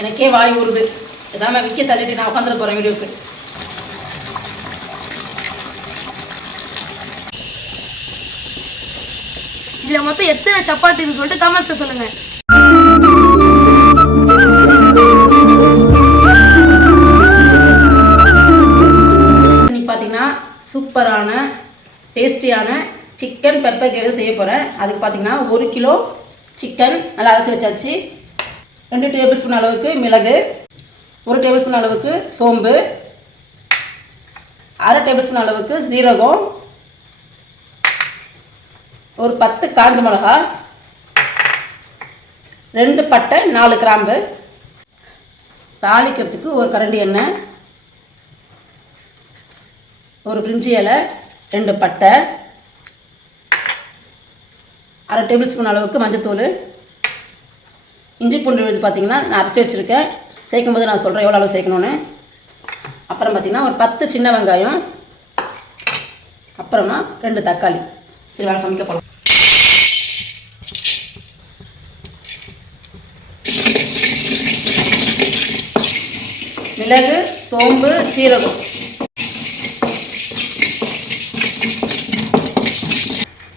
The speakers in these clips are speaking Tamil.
எனக்கே வாய் ஊறுது. பேசாம விக்க தள்ளிட்டு நான் உட்காந்துட போகிறேன் வீடியோக்கு. இதில் மொத்தம் எத்தனை சப்பாத்தின்னு சொல்லிட்டு கமெண்ட்ஸில் சொல்லுங்கள். பார்த்தீங்கன்னா சூப்பரான டேஸ்டியான சிக்கன் பெப்பர் கிரேவி செய்ய போகிறேன். அதுக்கு பார்த்தீங்கன்னா 1 கிலோ சிக்கன் நல்லா அலசி வச்சாச்சு. 2 டேபிள் ஸ்பூன் அளவுக்கு மிளகு, 1 டேபிள் ஸ்பூன் அளவுக்கு சோம்பு, 1/2 டேபிள் ஸ்பூன் அளவுக்கு சீரகம், ஒரு 10 காஞ்ச மிளகா, 2 பட்டை, 4 கிராம்பு, தாளிக்கிறதுக்கு ஒரு கரண்டி எண்ணெய், ஒரு பிரிஞ்சி இலை, 2 பட்டை, 1/2 டேபிள் ஸ்பூன் அளவுக்கு மஞ்சத்தூள், இஞ்சி பூண்டு விழுது பார்த்திங்கன்னா நான் அரைச்சி வச்சுருக்கேன். சேர்க்கும்போது நான் சொல்கிறேன் எவ்வளோ அளவு சேர்க்கணுன்னு. அப்புறம் பார்த்திங்கன்னா ஒரு 10 சின்ன வெங்காயம், அப்புறமா 2 தக்காளி. சரி வாங்க சமைக்க போகலாம். மிளகு, சோம்பு, சீரகம்,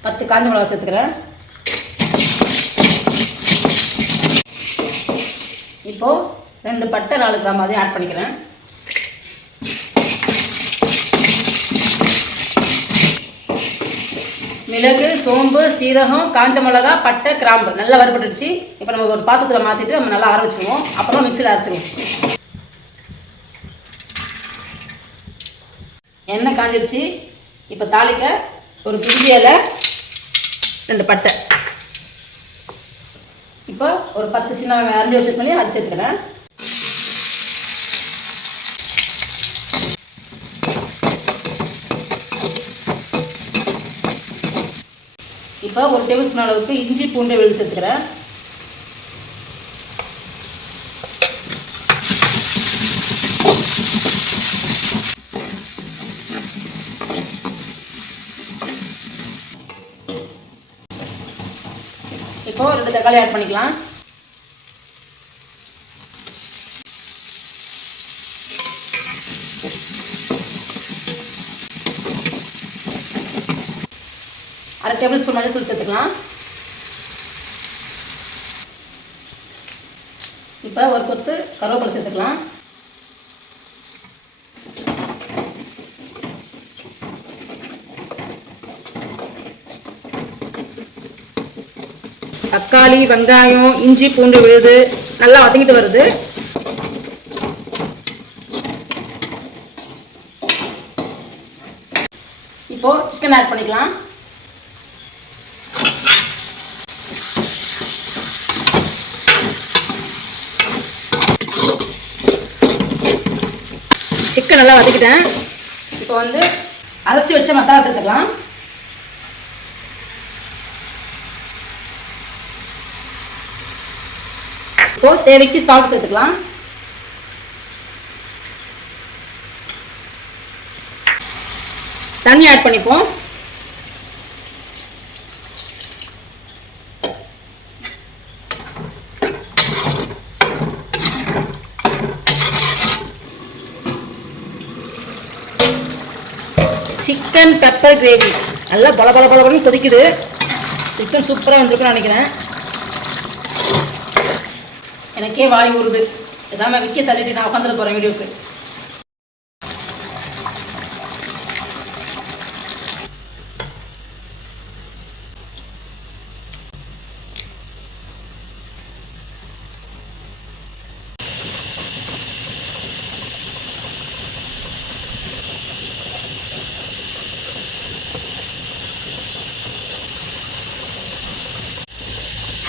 10 காஞ்ச மிளகா சேர்த்துக்கிறேன். இப்போது 2 பட்டை, 4 கிராம்பு அதையும் ஆட் பண்ணிக்கிறேன். மிளகு, சோம்பு, சீரகம், காஞ்ச மிளகா, பட்டை, கிராம்பு நல்லா வறுபட்டுடுச்சு. இப்போ நம்ம ஒரு பாத்திரத்தில் மாற்றிட்டு நம்ம நல்லா அரை வச்சுருவோம். அப்புறம் மிக்சியில் அரைச்சிடுவோம். எண்ணெய் காஞ்சிடுச்சு. இப்போ தாளிக்க ஒரு பிரிஞ்சி இலை, 2 பட்டை, இப்போ ஒரு 10 சின்ன வெங்காயம் அரைஞ்சி வச்சுருக்கோம் அது சேர்த்துக்கிறேன். இப்போ ஒரு டேபிள் ஸ்பூன் அளவுக்கு இஞ்சி பூண்டு விழுது சேர்த்துக்கிறேன். இப்போ 2 தக்காளி ஆட் பண்ணிக்கலாம். அரை டேபிள் ஸ்பூன் மஞ்சள் சேர்த்துக்கலாம். இப்போ ஒரு கொத்து கருவேப்பிலை சேர்த்துக்கலாம். தக்காளி, வெங்காயம், இஞ்சி பூண்டு விழுது நல்லா வதங்கிட்டு வருது. இப்போ சிக்கன் ஆட் பண்ணிக்கலாம். சிக்கன் நல்லா வதக்கிட்டேன். இப்போ அரைச்சி வச்ச மசாலா சேர்த்துக்கலாம். இப்போ தேவைக்கு சால்ட் சேர்த்துக்கலாம். தண்ணி ஆட் பண்ணிப்போம். சிக்கன் பெப்பர் கிரேவி நல்லா பலபலன்னு கொதிக்குது. சிக்கன் சூப்பராக வந்திருக்குன்னு நினைக்கிறேன். எனக்கே வாய் ஊறுது. பேசாம விக்க தள்ளிட்டு நான் உட்காந்துட போகிறேன் வீடியோக்கு.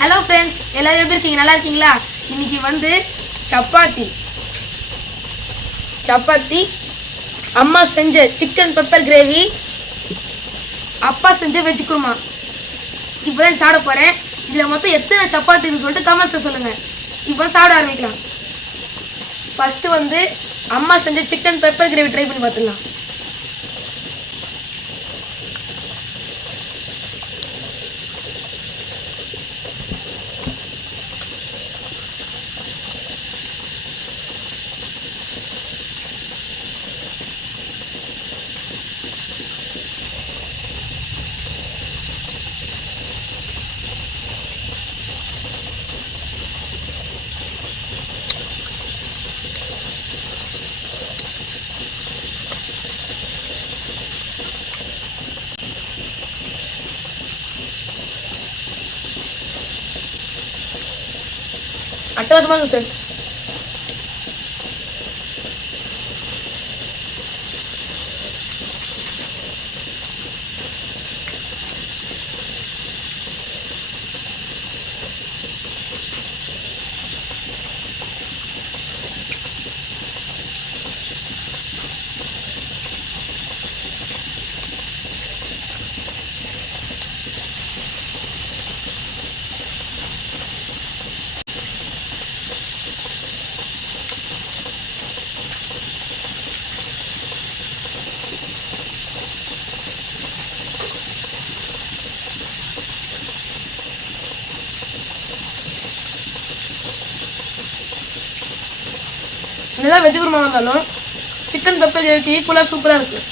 ஹலோ ஃப்ரெண்ட்ஸ், எல்லோரும் எப்படி இருக்கீங்க? நல்லா இருக்கீங்களா? இன்றைக்கி சப்பாத்தி, அம்மா செஞ்ச சிக்கன் பெப்பர் கிரேவி, அப்பா செஞ்ச வெஜ் குருமா இப்போ தான் சாப்பிட போகிறேன். இதில் மொத்தம் எத்தனை சப்பாத்தின்னு சொல்லிட்டு கமெண்ட்ஸில் சொல்லுங்கள். இப்போ சாப்பிட ஆரம்பிக்கலாம். ஃபஸ்ட்டு அம்மா செஞ்ச சிக்கன் பெப்பர் கிரேவி ட்ரை பண்ணி பார்த்துக்கலாம். அட்டகாசமாக இருக்குது ஃப்ரெண்ட்ஸ். என்னதான் வெஜ் குருமா வந்தாலும் சிக்கன் பெப்பர் கிரேவிக்கு ஈக்குவலாக சூப்பராக இருக்குது.